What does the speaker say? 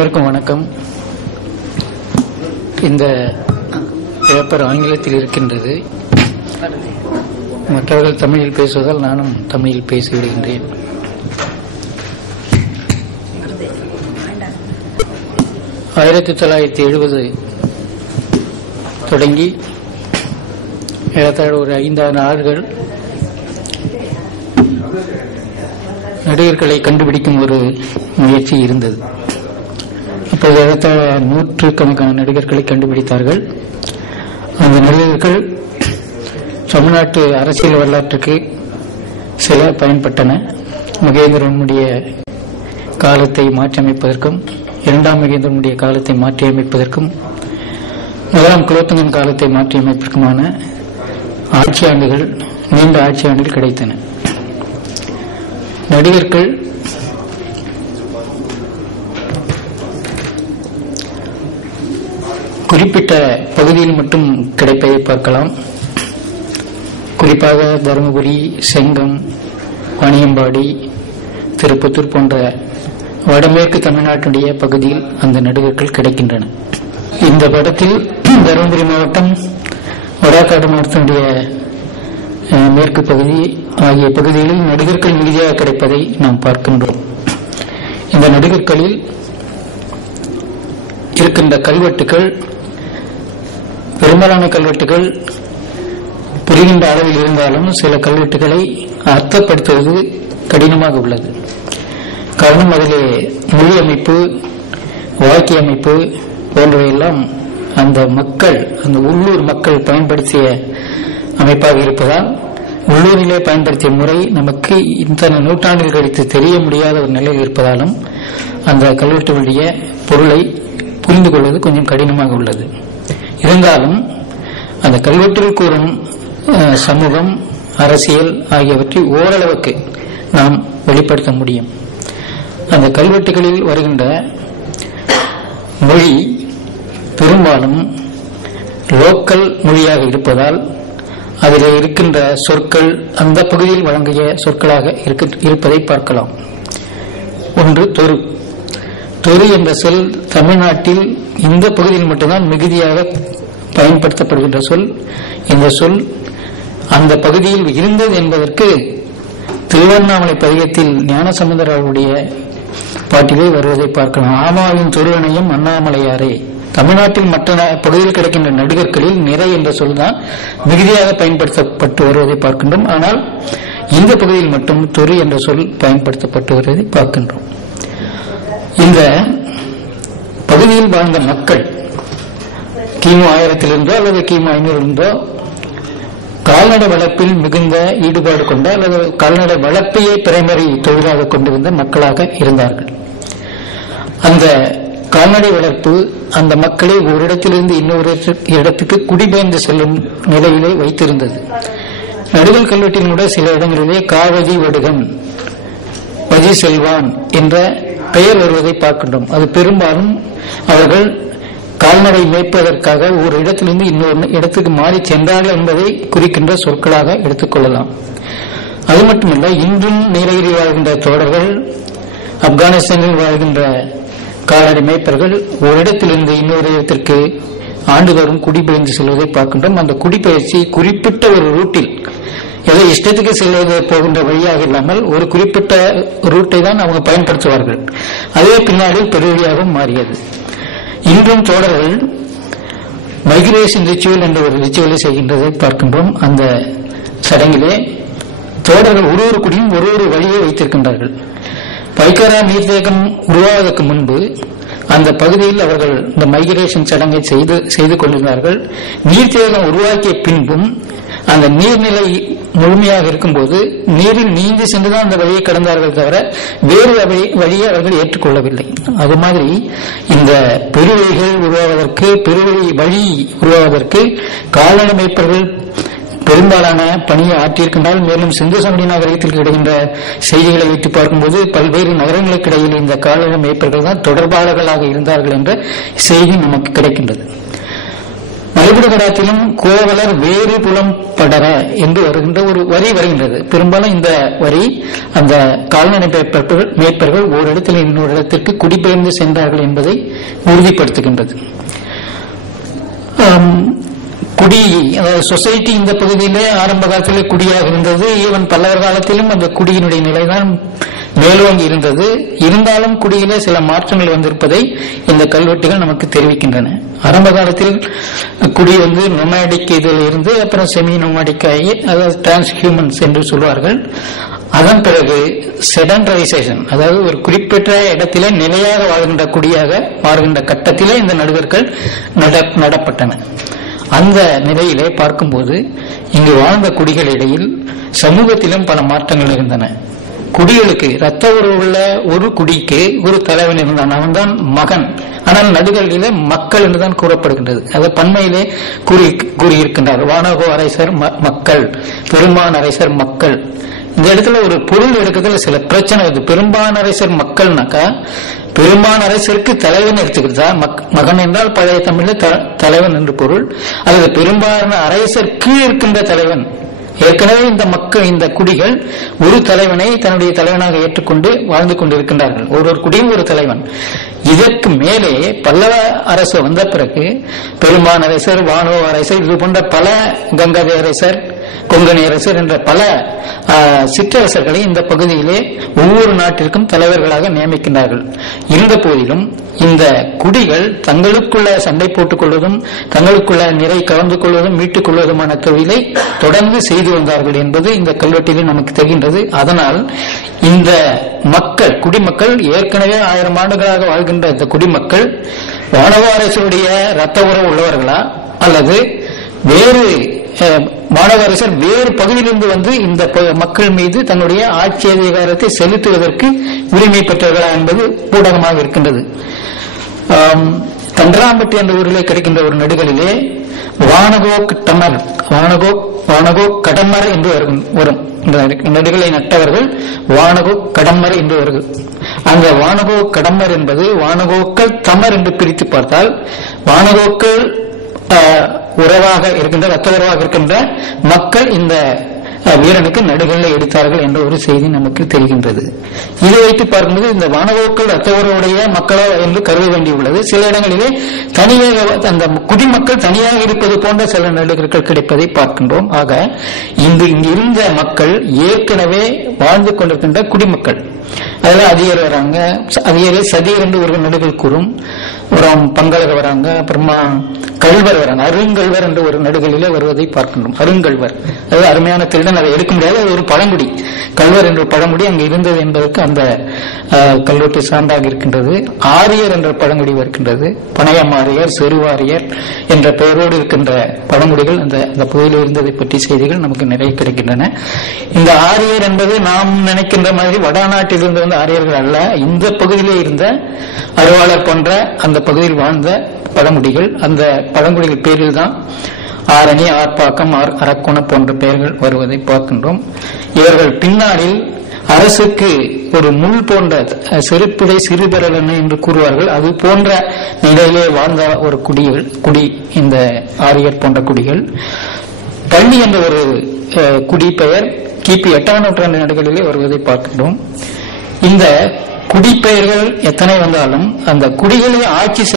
அனைவருக்கும் வணக்கம். இந்த பேப்பர் ஆங்கிலத்தில் இருக்கின்றது. மற்றவர்கள் தமிழில் பேசுவதால் நானும் தமிழில் பேசிவிடுகின்றேன். ஆயிரத்தி 1970 தொடங்கி ஏறத்தாழ ஒரு 5-6 ஆண்டுகள் நடிகர்களை கண்டுபிடிக்கும் ஒரு முயற்சி இருந்தது. அப்போது ஏறத்தாழ 100கணக்கான நடிகர்களை கண்டுபிடித்தார்கள். அந்த நடிகர்கள் தமிழ்நாட்டு அரசியல் வரலாற்றுக்கு சில பயன்பட்டன. மகேந்திரனுடைய காலத்தை மாற்றியமைப்பதற்கும், 2ஆம் மகேந்திரனுடைய காலத்தை மாற்றியமைப்பதற்கும், 1ஆம் குலோத்துங்கன் காலத்தை மாற்றியமைப்பதற்குமான ஆட்சி ஆண்டுகள், நீண்ட ஆட்சி ஆண்டுகள் கிடைத்தன. நடிகர்கள் குறிப்பிட்ட பகுதியில் மட்டும் கிடைப்பதை பார்க்கலாம். குறிப்பாக தருமபுரி, செங்கம், வாணியம்பாடி, திருப்பத்தூர் போன்ற வடமேற்கு தமிழ்நாட்டுடைய பகுதியில் அந்த நடிகர்கள் கிடைக்கின்றன. இந்த படத்தில் தருமபுரி மாவட்டம், வடாக்காடு மாவட்டத்தினுடைய மேற்கு பகுதி ஆகிய பகுதிகளில் நடிகர்கள் மிகுதியாக கிடைப்பதை நாம் பார்க்கின்றோம். இந்த நடிகர்களில் இருக்கின்ற கல்வெட்டுகள், பெரும்பாலான கல்வெட்டுகள் புரிகின்ற அளவில் இருந்தாலும் சில கல்வெட்டுகளை அர்த்தப்படுத்துவது கடினமாக உள்ளது. காரணம், அதிலே மொழி அமைப்பு, வாக்கிய அமைப்பு போன்றவையெல்லாம் அந்த மக்கள், அந்த உள்ளூர் மக்கள் பயன்படுத்திய அமைப்பாக இருப்பதால், உள்ளூரிலே பயன்படுத்திய முறை நமக்கு இத்தனை நூற்றாண்டுகள் கழித்து தெரிய முடியாத ஒரு நிலையில் இருப்பதாலும் அந்த கல்வெட்டுகளுடைய பொருளை புரிந்து கொள்வது கொஞ்சம் கடினமாக உள்ளது. இருந்தாலும் அந்த கல்வெட்டில் கூறும் சமூகம், அரசியல் ஆகியவற்றை ஓரளவுக்கு நாம் வெளிப்படுத்த முடியும். அந்த கல்வெட்டுகளில் வருகின்ற மொழி பெரும்பாலும் லோக்கல் மொழியாக இருப்பதால் அதில் இருக்கின்ற சொற்கள் அந்த பகுதியில் வழங்கிய சொற்களாக இருப்பதை பார்க்கலாம். ஒன்று தொரு. தொரு என்ற சொல் தமிழ்நாட்டில் இந்த பகுதியில் மட்டும்தான் மிகுதியாக பயன்படுத்தப்படுகின்ற சொல். இந்த சொல் அந்த பகுதியில் இருந்தது என்பதற்கு திருவண்ணாமலை பதிகத்தில் ஞானசம்பந்தர் அவருடைய பாட்டிலே வருவதை பார்க்கலாம். ஆமாவின் தொருவனையும் அண்ணாமலையாரே. தமிழ்நாட்டில் மற்ற பகுதியில் கிடைக்கின்ற நடிகர்களில் நிறை என்ற சொல் தான் மிகுதியாக பயன்படுத்தப்பட்டு வருவதை பார்க்கின்றோம். ஆனால் இந்த பகுதியில் மட்டும் தொரு என்ற சொல் பயன்படுத்தப்பட்டு வருவதை பார்க்கின்றோம். இந்த பகுதியில் வாழ்ந்த மக்கள் கிமு 1000 அல்லது கிமு 500 கால்நடை வளர்ப்பில் மிகுந்த ஈடுபாடு கொண்ட அல்லது கால்நடை வளர்ப்பையே பிரைமரி தொழிலாக கொண்டிருந்த மக்களாக இருந்தார்கள். அந்த கால்நடை வளர்ப்பு அந்த மக்களை ஒரு இடத்திலிருந்து இன்னொரு இடத்துக்கு குடிபெயர்ந்து செல்லும் நிலையிலே வைத்திருந்தது. நடுகள் கல்வெட்டில் கூட சில இடங்களிலே காவதி வடுகன், வஜி செல்வான் என்ற பெயர் வருவதை பார்க்கின்றோம். அது பெரும்பாலும் அவர்கள் கால்நடை மேய்ப்பதற்காக ஒரு இடத்திலிருந்து இன்னொரு இடத்துக்கு மாறி சென்றார்கள் என்பதை குறிக்கின்ற சொற்களாக எடுத்துக்கொள்ளலாம். அது மட்டுமல்ல, இன்றும் நீலகிரி வாழ்கின்ற தோடர்கள், ஆப்கானிஸ்தானில் வாழ்கின்ற கால்நடை மேய்ப்பர்கள் ஒரு இடத்திலிருந்து இன்னொரு இடத்திற்கு ஆண்டுதோறும் குடிபெயர்ந்து செல்வதை பார்க்கின்றோம். அந்த குடிபெயர்ச்சி குறிப்பிட்ட ஒரு ரூட்டில், ஏதோ இஷ்டத்துக்கு செல்வது போகின்ற வழியாக இல்லாமல் ஒரு குறிப்பிட்ட ரூட்டை தான் அவங்க பயன்படுத்துவார்கள். அதே பின்னாடி பெருவழியாகவும் மாறியது. இன்றும் தோடர்கள் மைக்ரேஷன் ரிச்சுவல் என்ற ஒரு ரிச்சுவலை செய்கின்றதை பார்க்கின்றோம். அந்த சடங்கிலே தோடர்கள் ஒரு குடியும் ஒரு வழியை வைத்திருக்கின்றார்கள். பைக்காரா நீர்த்தேக்கம் உருவாவதற்கு முன்பு அந்த பகுதியில் அவர்கள் இந்த மைக்ரேஷன் சடங்கை செய்து கொண்டிருந்தார்கள். நீர்த்தேக்கம் உருவாக்கிய பின்பும் அந்த நீர்நிலை முழுமையாக இருக்கும்போது நீரில் நீந்தி சென்றுதான் அந்த வழியை கடந்தார்கள் தவிர வேறு வழியை அவர்கள் ஏற்றுக்கொள்ளவில்லை. அது மாதிரி இந்த பெருவழிகள் உருவாவதற்கு, பெருவழி வழி உருவாவதற்கு கால்நடை மேய்ப்பர்கள் பெரும்பாலான பணியை ஆற்றியிருக்கின்றால். மேலும் சிந்து சமணி நகரத்தில் கிடைக்கின்ற செய்திகளை வைத்து பார்க்கும்போது பல்வேறு நகரங்களுக்கு இடையில் இந்த கால்நடை மேய்ப்பர்கள் தான் தொடர்பாளர்களாக இருந்தார்கள் என்ற செய்தி நமக்கு கிடைக்கின்றது. மலைபடு கடாத்திலும் கோவலர் வேறு புலம் படர என்று வருகின்ற ஒரு வரி வருகின்றது. பெரும்பாலும் இந்த வரி அந்த கால்நடை மேய்ப்பர்கள் ஓரிடத்தில் இன்னொரு இடத்திற்கு குடிபெயர்ந்து சென்றார்கள் என்பதை உறுதிப்படுத்துகின்றது. குடி, அதாவது சொசைட்டி இந்த பகுதியிலே ஆரம்ப காலத்திலே குடியாக இருந்தது. ஈவன் பல்லவர் காலத்திலும் அந்த குடியினுடைய நிலைதான் மேலோங்கி இருந்தது. இருந்தாலும் குடியிலே சில மாற்றங்கள் வந்திருப்பதை இந்த கல்வெட்டுகள் நமக்கு தெரிவிக்கின்றன. ஆரம்ப காலத்தில் குடி நொமாடிக் இதில் இருந்து அப்புறம் செமி நொமாடிக் ஆகி, அதாவது டிரான்ஸ்ஹியூமன்ஸ் என்று சொல்வார்கள். அதன் பிறகு செடன்டரைசேஷன், அதாவது ஒரு குறிப்பிட்ட இடத்திலே நிலையாக வாழ்கின்ற குடியாக மாறுகின்ற கட்டத்திலே இந்த நடுகர்கள் நடப்பட்டன. அந்த நிலையிலே பார்க்கும்போது இங்கு வாழ்ந்த குடிகளிடையில் சமூகத்திலும் பல மாற்றங்கள் இருந்தன. குடிகளுக்கு இரத்த உறவு உள்ள ஒரு குடிக்கு ஒரு தலைவன் இருந்தான், அவன் தான் மகன். ஆனால் நடுகளிலே மக்கள் என்றுதான் கூறப்படுகின்றது. அதை பன்மையிலே கூறியிருக்கின்றார். வானகோ அரசர் மக்கள், பெரும்பான் அரசர் மக்கள். இந்த இடத்துல ஒரு பொருள் எடுக்கிறதுல சில பிரச்சனை வருது. பெரும்பான் அரசர் மக்கள்னாக்கா பெரும்பான் அரசருக்கு தலைவன் எடுத்துக்கிறதா? மகன் என்றால் பழைய தமிழில் தலைவன் என்று பொருள், அல்லது பெரும்பாலான அரசர் கீழ் இருக்கின்ற தலைவன். ஏற்கனவே இந்த மக்கள், இந்த குடிகள் ஒரு தலைவனை தன்னுடைய தலைவனாக ஏற்றுக்கொண்டு வாழ்ந்து கொண்டிருக்கின்றார்கள். ஒரு குடியும் ஒரு தலைவன். இதற்கு மேலே பல்லவ அரசு வந்த பிறகு பெரும்பான் அரசர், வானவ அரசர், இது போன்ற பல, கங்காதே அரசர், கொங்கணி அரசர் என்ற பல சிற்றரசர்களை இந்த பகுதியிலே ஒவ்வொரு நாட்டிற்கும் தலைவர்களாக நியமிக்கின்றார்கள். இருந்த போதிலும் இந்த குடிகள் தங்களுக்குள்ள சண்டை போட்டுக் கொள்வதும் தங்களுக்குள்ள நிறை கலந்து கொள்வதும் மீட்டுக் கொள்வதுமான தொழிலை தொடர்ந்து செய்து வந்தார்கள் என்பது இந்த கல்வெட்டிலே நமக்கு தெரிகின்றது. அதனால் இந்த மக்கள், குடிமக்கள், ஏற்கனவே 1000 ஆண்டுகளாக வாழ்கின்ற இந்த குடிமக்கள் வானவ அரசுடைய இரத்த உறவு உள்ளவர்களா, அல்லது வேறு மாணவரசர் வேறு பகுதியிலிருந்து இந்த மக்கள் மீது தன்னுடைய ஆட்சி அதிகாரத்தை செலுத்துவதற்கு உரிமை பெற்றவர்களா என்பது ஊடகமாக இருக்கின்றது. தண்டராம்பட்டி என்ற ஊரிலே கிடைக்கின்ற ஒரு நடுகளிலே வானகோ கடமர், வானகோ கடமர் என்று வரும். நடுகளை நட்டவர்கள் வானகோ கடமர் என்று வருகிறது. அந்த வானகோ கடமர் என்பது வானகோக்கள் தமர் என்று பிரித்து பார்த்தால், வானகோக்கள் உறவாக இருக்கின்ற, ரத்த உறவாக இருக்கின்ற மக்கள் இந்த வீரனுக்கு நடுகளில் எடுத்தார்கள் என்ற ஒரு செய்தி நமக்கு தெரிகின்றது. இதை வைத்து பார்க்கும்போது இந்த வானகோக்கள் ரத்த உறவுடைய மக்களோ என்று கருத வேண்டியுள்ளது. சில இடங்களிலே தனியாக அந்த குடிமக்கள் தனியாக இருப்பது போன்ற சில நடுகர்கள் கிடைப்பதை பார்க்கின்றோம். ஆக இங்கு இருந்த மக்கள் ஏற்கனவே வாழ்ந்து கொண்டிருக்கின்ற குடிமக்கள். அதுல அதிகர் வராங்க, அதிகரே சதியர் என்று ஒரு நடுகள் கூறும். அப்புறம் பங்களர் வராங்க, அப்புறமா கல்வர் வராங்க. அருங்கல்வர் என்று ஒரு நடுகளிலே வருவதை பார்க்கின்றோம். அருங்கல்வர், அதாவது அருமையான திருடன், அதை எடுக்க முடியாது, அது ஒரு பழங்குடி. கல்வர் என்ற பழங்குடி அங்கு இருந்தது என்பதற்கு அந்த கல்வெட்டு சான்றாக இருக்கின்றது. ஆரியர் என்ற பழங்குடி இருக்கின்றது. பனையமாரியர், செருவாரியர் என்ற பெயரோடு இருக்கின்ற பழங்குடிகள் அந்த பகுதியில் இருந்ததை பற்றி செய்திகள் நமக்கு நிறைய கிடைக்கின்றன. இந்த ஆரியர் என்பது நாம் நினைக்கின்ற மாதிரி வடநாட்டில் இருந்து வந்த ஆரியர்கள் அல்ல. இந்த பகுதியிலே இருந்த அருவாளர் போன்ற அந்த பகுதியில் வாழ்ந்த பழங்குடிகள். அந்த பழங்குடிகள் பேரில் தான் ஆரணி, ஆர்ப்பாக்கம், அரக்கோணம் போன்ற பெயர்கள் வருவதை பார்க்கின்றோம். இவர்கள் பின்னாளில் அரசுக்கு ஒரு முள் போன்ற செருப்பிடை சிறுபெறலன் என்று கூறுவார்கள். அது போன்ற நிலையிலே வாழ்ந்த ஒரு குடி இந்த ஆரியர் போன்ற குடிகள். பள்ளி என்ற ஒரு குடிப்பெயர் கிபி 8ஆம் நூற்றாண்டு நடுகளிலே வருவதை பார்க்கின்றோம். இந்த குடிப்பெயர்கள் எத்தனை வந்தாலும் அந்த குடிகளை ஆட்சி